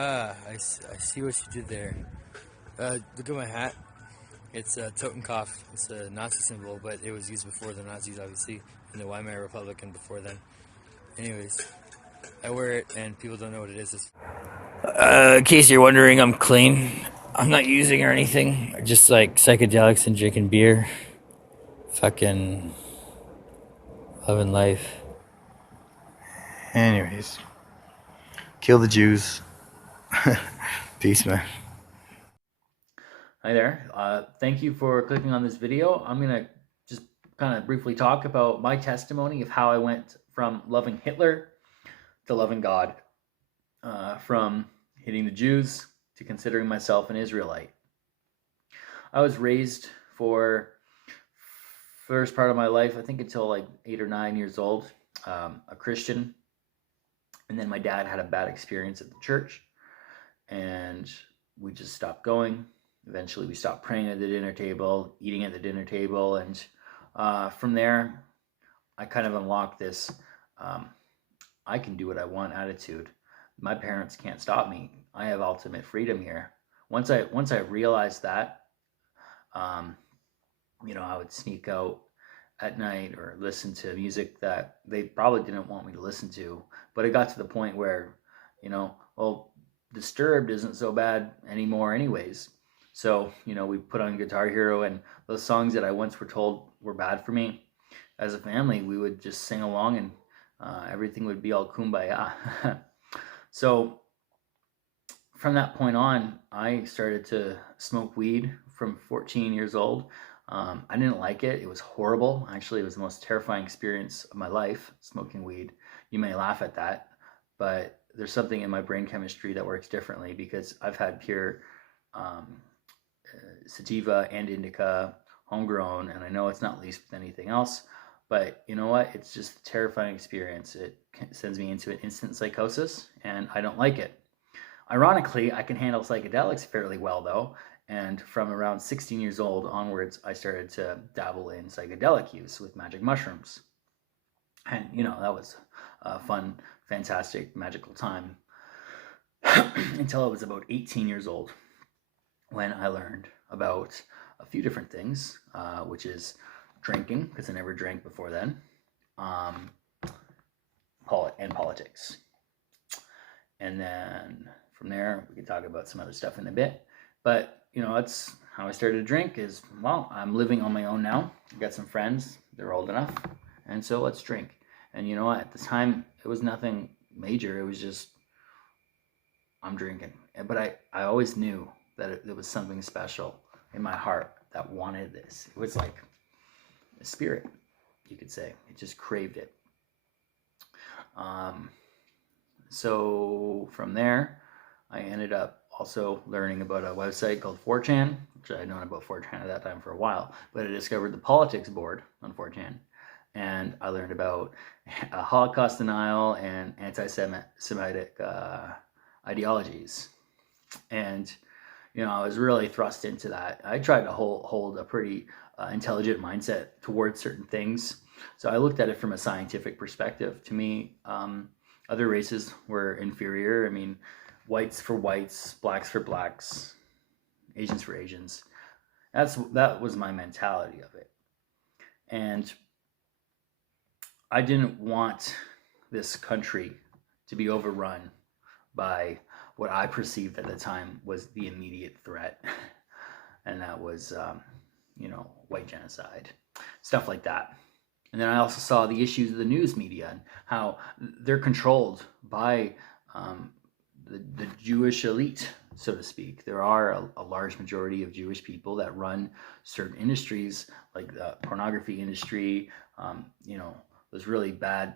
I see what you did there. Look at my hat. It's a Totenkopf. It's a Nazi symbol, but it was used before the Nazis, obviously, in the Weimar Republic and before then. Anyways, I wear it, and people don't know what it is. In case you're wondering, I'm clean. I'm not using or anything. Just like psychedelics and drinking beer. Fucking loving life. Anyways, kill the Jews. Peace, man. Hi there. Thank you for clicking on this video. I'm going to just kind of briefly talk about my testimony of how I went from loving Hitler to loving God, from hating the Jews to considering myself an Israelite. I was raised for first part of my life, I think until like 8 or 9 years old, a Christian. And then my dad had a bad experience at the church, and we just stopped going. Eventually, we stopped praying at the dinner table, eating at the dinner table, and from there, I kind of unlocked this I can do what I want attitude. My parents can't stop me. I have ultimate freedom here. Once I realized that, I would sneak out at night or listen to music that they probably didn't want me to listen to. But it got to the point where, Disturbed isn't so bad anymore anyways. So, we put on Guitar Hero, and those songs that I once were told were bad for me, as a family, we would just sing along, and everything would be all kumbaya. So from that point on, I started to smoke weed from 14 years old. I didn't like it. It was horrible. Actually, it was the most terrifying experience of my life, smoking weed. You may laugh at that, but there's something in my brain chemistry that works differently, because I've had pure sativa and indica, homegrown, and I know it's not laced with anything else, but you know what? It's just a terrifying experience. It sends me into an instant psychosis, and I don't like it. Ironically, I can handle psychedelics fairly well, though, and from around 16 years old onwards, I started to dabble in psychedelic use with magic mushrooms. And, that was a fun, fantastic, magical time until I was about 18 years old, when I learned about a few different things, which is drinking, because I never drank before then, and politics. And then from there, we can talk about some other stuff in a bit. But, that's how I started to drink is, I'm living on my own now. I've got some friends. They're old enough. And so let's drink. And you know what? At the time, it was nothing major. It was just, I'm drinking. But I always knew that there was something special in my heart that wanted this. It was like a spirit, you could say. It just craved it. So from there, I ended up also learning about a website called 4chan, which I had known about 4chan at that time for a while, but I discovered the politics board on 4chan, and I learned about Holocaust denial and anti-Semitic ideologies. And, I was really thrust into that. I tried to hold a pretty intelligent mindset towards certain things. So I looked at it from a scientific perspective. To me, other races were inferior. I mean, whites for whites, blacks for blacks, Asians for Asians. That was my mentality of it. And I didn't want this country to be overrun by what I perceived at the time was the immediate threat. And that was, white genocide, stuff like that. And then I also saw the issues of the news media and how they're controlled by the Jewish elite, so to speak. There are a large majority of Jewish people that run certain industries, like the pornography industry, those really bad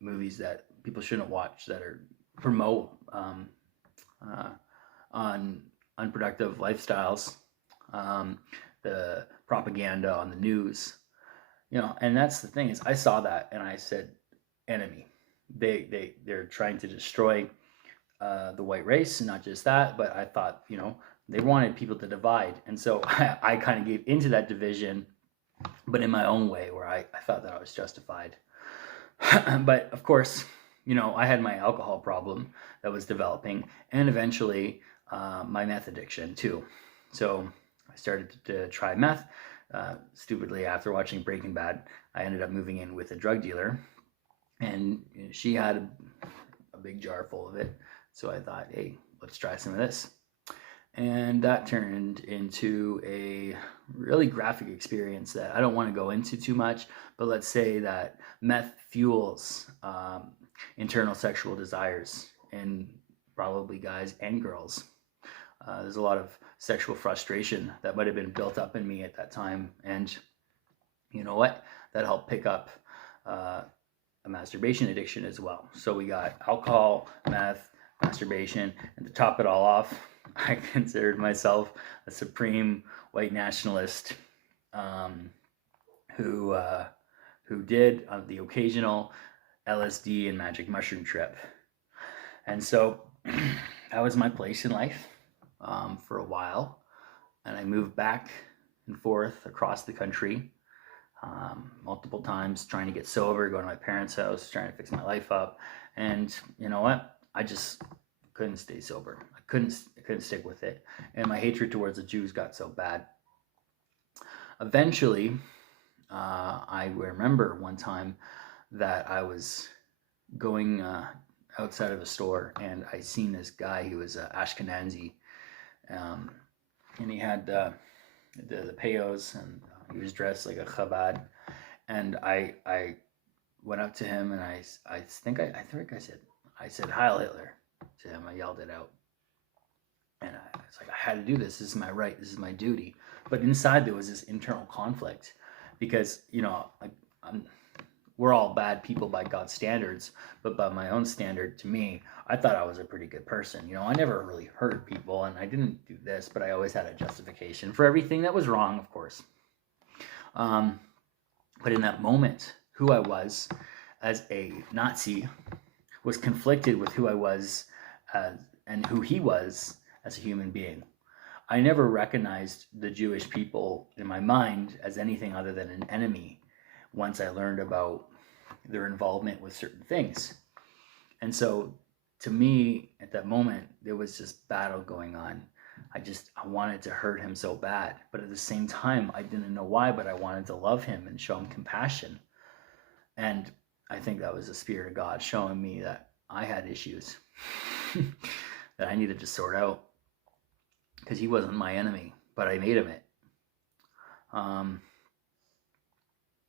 movies that people shouldn't watch, that are promote on unproductive lifestyles, the propaganda on the news. And that's the thing, is I saw that and I said, enemy. They're trying to destroy the white race, and not just that, but I thought, they wanted people to divide. And so I kind of gave into that division, but in my own way, where I thought that I was justified. But of course, I had my alcohol problem that was developing, and eventually my meth addiction too. So I started to try meth. Stupidly, after watching Breaking Bad, I ended up moving in with a drug dealer, and she had a big jar full of it. So I thought, hey, let's try some of this. And that turned into a really graphic experience that I don't want to go into too much, but let's say that meth fuels internal sexual desires in probably guys and girls. There's a lot of sexual frustration that might have been built up in me at that time. And you know what? That helped pick up a masturbation addiction as well. So we got alcohol, meth, masturbation, and to top it all off, I considered myself a supreme white nationalist who did the occasional LSD and magic mushroom trip. And so that was my place in life for a while. And I moved back and forth across the country multiple times, trying to get sober, going to my parents' house, trying to fix my life up. And you know what? I just couldn't stay sober. I couldn't stick with it. And my hatred towards the Jews got so bad. Eventually, I remember one time that I was going outside of a store, and I seen this guy who was Ashkenazi, and he had the peyos, and he was dressed like a Chabad. And I went up to him, and I think I said Heil Hitler to him. I yelled it out, and I was like, I had to do this. This is my right. This is my duty. But inside there was this internal conflict, because we're all bad people by God's standards, but by my own standard, to me, I thought I was a pretty good person. I never really hurt people, and I didn't do this, but I always had a justification for everything that was wrong, of course. But in that moment, who I was as a Nazi was conflicted with who I was and who he was as a human being. I never recognized the Jewish people in my mind as anything other than an enemy once I learned about their involvement with certain things. And so to me, at that moment, there was this battle going on. I wanted to hurt him so bad, but at the same time, I didn't know why, but I wanted to love him and show him compassion. And I think that was the Spirit of God showing me that I had issues that I needed to sort out, because he wasn't my enemy, but I made him it.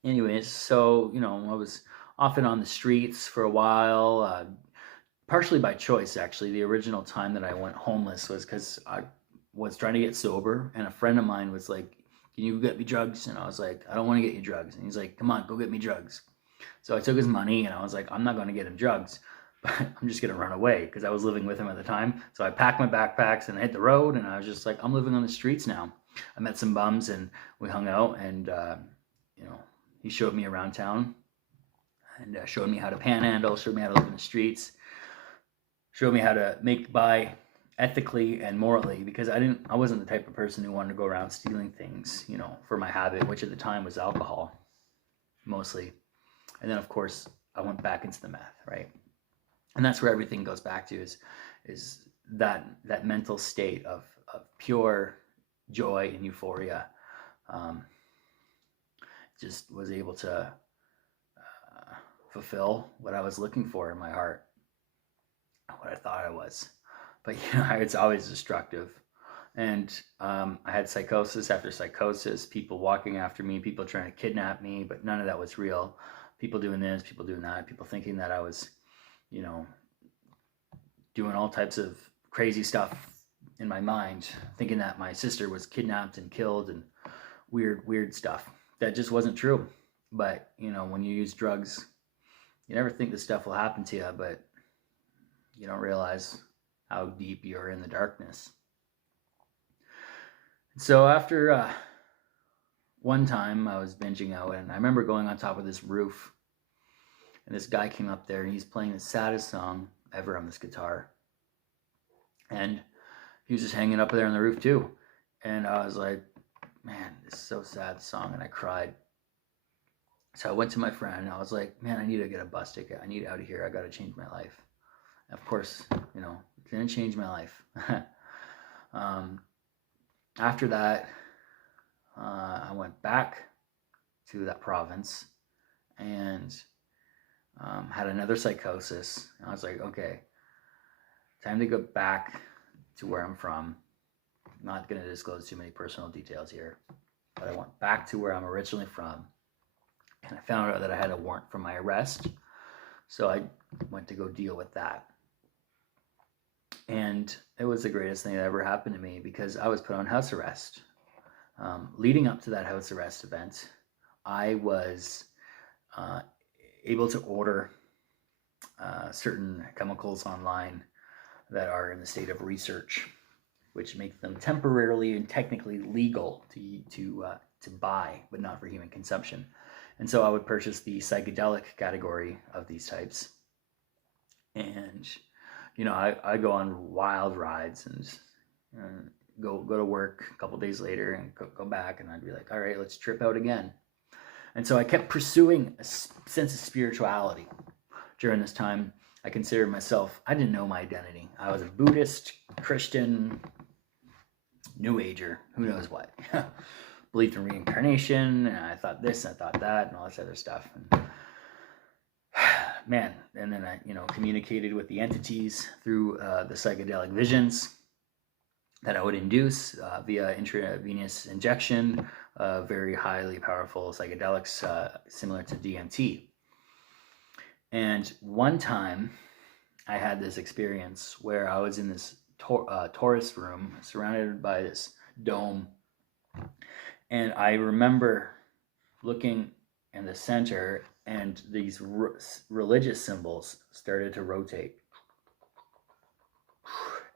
Anyways, so, I was off and on the streets for a while, partially by choice, actually. The original time that I went homeless was because I was trying to get sober, and a friend of mine was like, can you get me drugs? And I was like, I don't want to get you drugs. And he's like, come on, go get me drugs. So I took his money, and I was like, I'm not going to get him drugs, but I'm just going to run away, because I was living with him at the time. So I packed my backpacks and I hit the road, and I was just like, I'm living on the streets now. I met some bums, and we hung out, and he showed me around town, and showed me how to panhandle, showed me how to live in the streets, showed me how to buy ethically and morally, because I wasn't the type of person who wanted to go around stealing things, for my habit, which at the time was alcohol, mostly. And then, of course, I went back into the meth, right? And that's where everything goes back to, is that mental state of pure joy and euphoria. Just was able to fulfill what I was looking for in my heart, what I thought I was. But it's always destructive. And I had psychosis after psychosis, people walking after me, people trying to kidnap me, but none of that was real. People doing this, people doing that, people thinking that I was, doing all types of crazy stuff in my mind, thinking that my sister was kidnapped and killed, and weird stuff. That just wasn't true. But, when you use drugs, you never think this stuff will happen to you, but you don't realize how deep you're in the darkness. So after one time I was binging out, and I remember going on top of this roof, and this guy came up there, and he's playing the saddest song ever on this guitar. And he was just hanging up there on the roof too. And I was like, man, this is so sad song, and I cried. So I went to my friend and I was like, man, I need to get a bus ticket. I need out of here. I got to change my life. And of course, it didn't change my life. After that, I went back to that province and had another psychosis. And I was like, okay, time to go back to where I'm from. I'm not going to disclose too many personal details here, but I went back to where I'm originally from. And I found out that I had a warrant for my arrest. So I went to go deal with that. And it was the greatest thing that ever happened to me because I was put on house arrest. Leading up to that house arrest event, I was able to order certain chemicals online that are in the state of research, which make them temporarily and technically legal to buy, but not for human consumption. And so I would purchase the psychedelic category of these types. And, I go on wild rides and go to work a couple days later and go back, and I'd be like, all right, let's trip out again. And so I kept pursuing a sense of spirituality. During this time, I considered myself, I didn't know my identity. I was a Buddhist, Christian, New Ager, who knows what. Believed in reincarnation, and I thought this, and I thought that, and all this other stuff. And man, and then I, communicated with the entities through the psychedelic visions that I would induce via intravenous injection, very highly powerful psychedelics similar to DMT. And one time, I had this experience where I was in this tourist room surrounded by this dome. And I remember looking in the center, and these religious symbols started to rotate.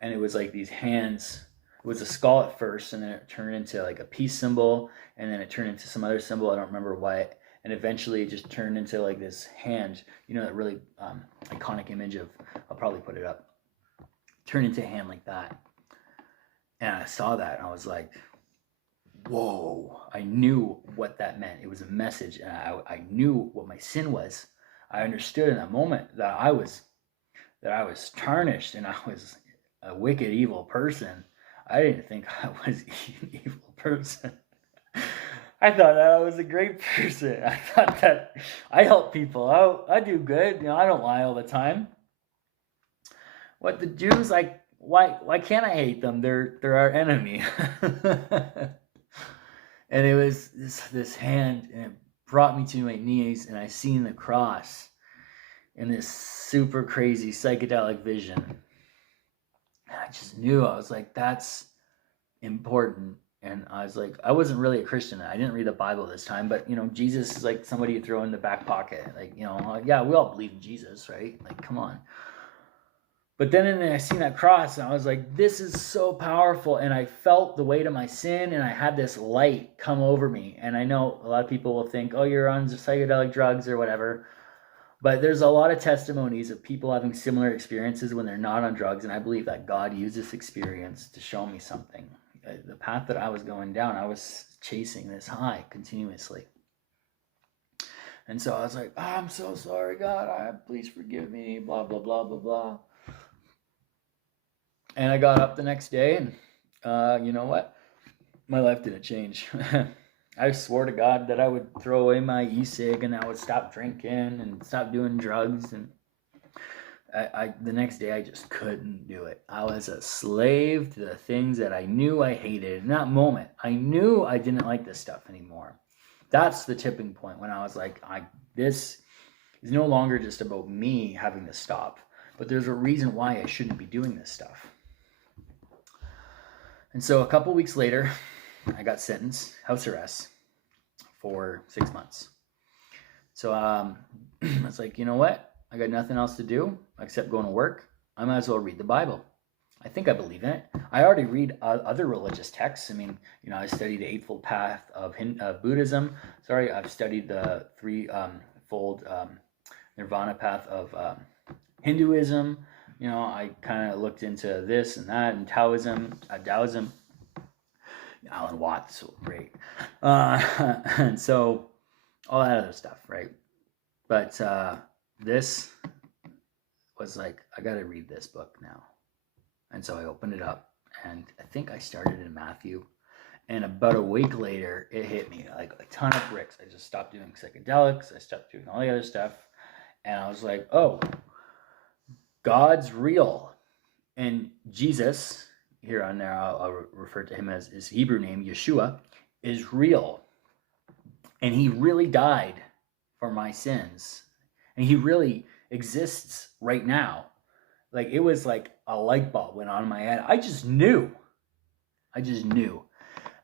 And it was like these hands. It was a skull at first, and then it turned into like a peace symbol, and then it turned into some other symbol. I don't remember what. And eventually it just turned into like this hand, that really iconic image of, I'll probably put it up, turned into a hand like that. And I saw that, and I was like, whoa, I knew what that meant. It was a message, and I knew what my sin was. I understood in that moment that I was tarnished, and I was a wicked, evil person. I didn't think I was an evil person. I thought that I was a great person. I thought that I help people out. I do good. I don't lie all the time. What the Jews, like, why can't I hate them? They're our enemy. And it was this hand, and it brought me to my knees, and I seen the cross in this super crazy psychedelic vision. And I just knew, I was like, that's important. And I was like, I wasn't really a Christian. I didn't read the Bible this time, but Jesus is like somebody you throw in the back pocket. Like, yeah, we all believe in Jesus, right? Like, come on. But then I seen that cross, and I was like, this is so powerful. And I felt the weight of my sin, and I had this light come over me. And I know a lot of people will think, oh, you're on psychedelic drugs or whatever. But there's a lot of testimonies of people having similar experiences when they're not on drugs. And I believe that God used this experience to show me something. The path that I was going down, I was chasing this high continuously. And so I was like, I'm so sorry, God. Please forgive me, blah, blah, blah, blah, blah. And I got up the next day, and you know what? My life didn't change. I swore to God that I would throw away my e-cig, and I would stop drinking and stop doing drugs. And the next day, I just couldn't do it. I was a slave to the things that I knew I hated. In that moment, I knew I didn't like this stuff anymore. That's the tipping point when I was like, this is no longer just about me having to stop, but there's a reason why I shouldn't be doing this stuff. And so a couple weeks later, I got sentenced, house arrest, for 6 months. So I was like, you know what? I got nothing else to do except going to work. I might as well read the Bible. I think I believe in it. I already read other religious texts. I mean, I studied the Eightfold Path of Buddhism. I've studied the threefold Nirvana path of Hinduism. I kind of looked into this and that, and Taoism. Alan Watts, so great. And so all that other stuff, right? But this was like, I got to read this book now. And so I opened it up, and I think I started in Matthew. And about a week later, it hit me like a ton of bricks. I just stopped doing psychedelics. I stopped doing all the other stuff. And I was like, oh, God's real. And Jesus, here on there, I'll refer to him as his Hebrew name, Yeshua, is real. And he really died for my sins. And he really exists right now. Like, it was like a light bulb went on in my head. I just knew.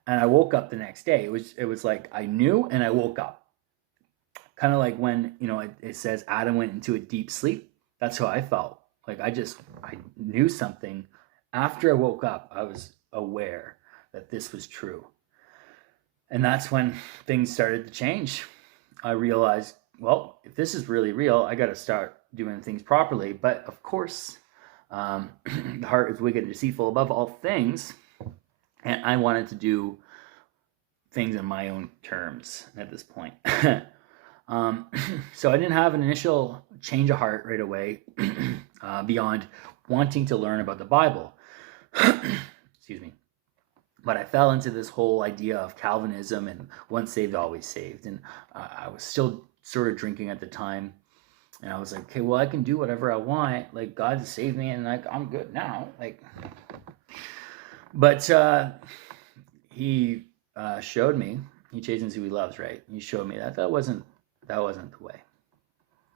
And I woke up the next day. It was like I knew and I woke up. Kind of like when, it says Adam went into a deep sleep. That's how I felt. Like I knew something. After I woke up, I was aware that this was true. And that's when things started to change. I realized, well, if this is really real, I got to start doing things properly. But of course, the heart is wicked and deceitful above all things. And I wanted to do things in my own terms at this point. So I didn't have an initial change of heart right away beyond wanting to learn about the Bible. Excuse me. But I fell into this whole idea of Calvinism and once saved, always saved. And I was still sort of drinking at the time. And I was like, okay, well, I can do whatever I want. Like, God saved me and like, I'm good now. But he showed me, he chastens who he loves, right? He showed me that wasn't the way.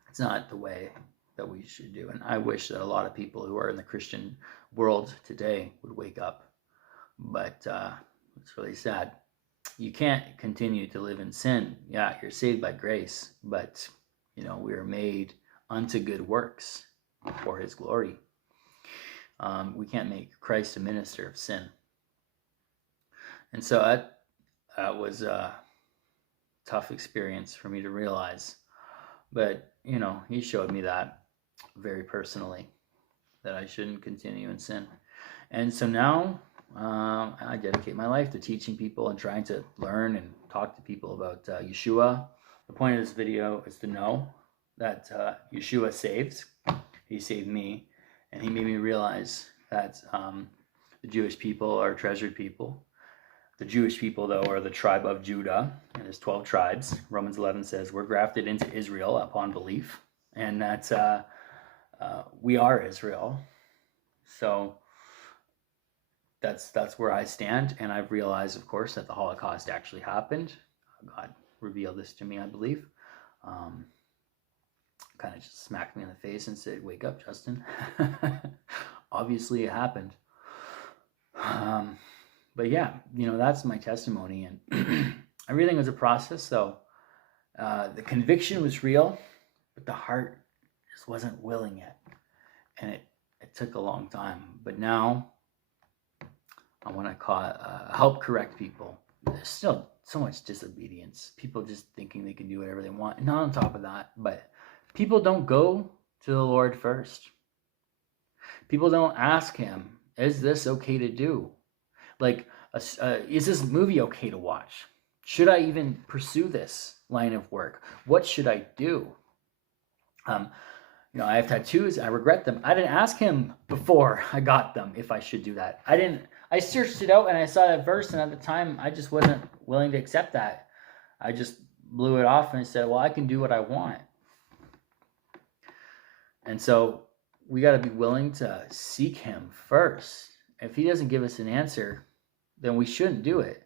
It's not the way that we should do. And I wish that a lot of people who are in the Christian world today would wake up. But it's really sad. You can't continue to live in sin. Yeah, you're saved by grace, but we are made unto good works for his glory. We can't make Christ a minister of sin. And so that was a tough experience for me to realize. But, he showed me that very personally, that I shouldn't continue in sin. And so now I dedicate my life to teaching people and trying to learn and talk to people about Yeshua. The point of this video is to know that Yeshua saves. He saved me, and he made me realize that the Jewish people are treasured people. The Jewish people, though, are the tribe of Judah, and there's 12 tribes. Romans 11 says we're grafted into Israel upon belief, and that we are Israel. So that's where I stand, and I've realized, of course, that the Holocaust actually happened. God revealed this to me, I believe. Kind of just smacked me in the face and said, "Wake up, Justin." Obviously, it happened. But yeah, that's my testimony, and everything was a process. So the conviction was real, but the heart just wasn't willing yet, and it took a long time. But now I want to help correct people. There's still so much disobedience. People just thinking they can do whatever they want. And not on top of that, but people don't go to the Lord first. People don't ask him, is this okay to do? Like, is this movie okay to watch? Should I even pursue this line of work? What should I do? I have tattoos. I regret them. I didn't ask him before I got them if I should do that. I searched it out and I saw that verse, and at the time I just wasn't willing to accept that. I just blew it off and said, well, I can do what I want. And so we got to be willing to seek him first. If he doesn't give us an answer, then we shouldn't do it.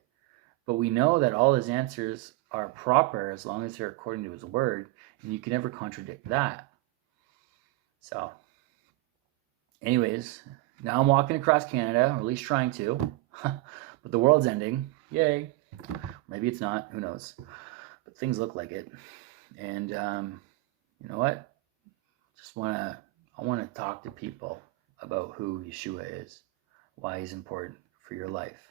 But we know that all his answers are proper as long as they're according to his word, and you can never contradict that. So, anyways, now I'm walking across Canada, or at least trying to, but the world's ending. Yay. Maybe it's not, who knows. But things look like it. And you know what? I want to talk to people about who Yeshua is, why he's important for your life.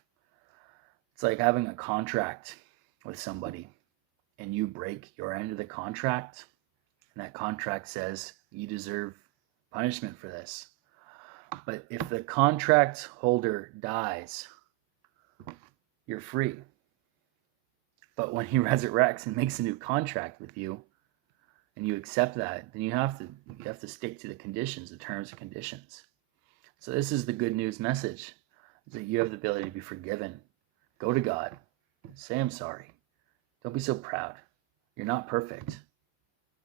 It's like having a contract with somebody and you break your end of the contract, and that contract says you deserve punishment for this. But if the contract holder dies, you're free. But when he resurrects and makes a new contract with you, and you accept that, then you have to stick to the conditions, the terms and conditions. So this is the good news message, is that you have the ability to be forgiven. Go to God. Say, I'm sorry. Don't be so proud. You're not perfect.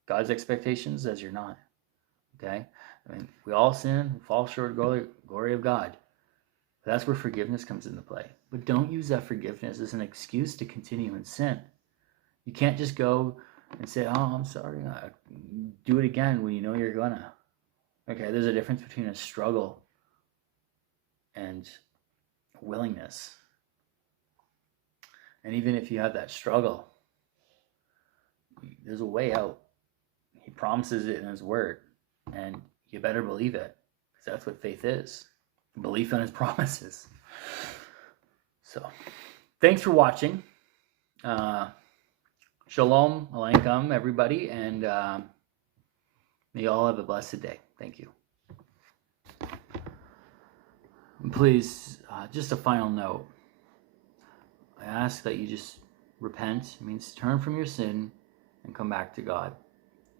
God's expectations says you're not. Okay? I mean, we all sin, fall short of glory of God. But that's where forgiveness comes into play. But don't use that forgiveness as an excuse to continue in sin. You can't just go and say, oh, I'm sorry. Do it again when you know you're gonna. Okay, there's a difference between a struggle and willingness. And even if you have that struggle, there's a way out. He promises it in his word, and you better believe it, because that's what faith is. Belief in his promises. So, thanks for watching. Shalom Aleichem, everybody, and may you all have a blessed day. Thank you. And please, just a final note. I ask that you just repent. It means turn from your sin and come back to God.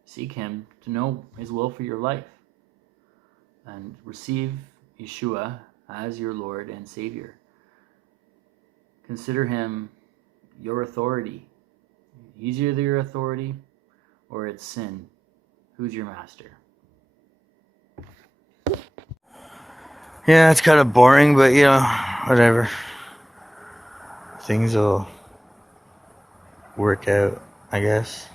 Seek him to know his will for your life. And receive Yeshua as your Lord and Savior. Consider him your authority. He's either your authority or it's sin. Who's your master? Yeah, it's kind of boring, but whatever. Things will work out, I guess.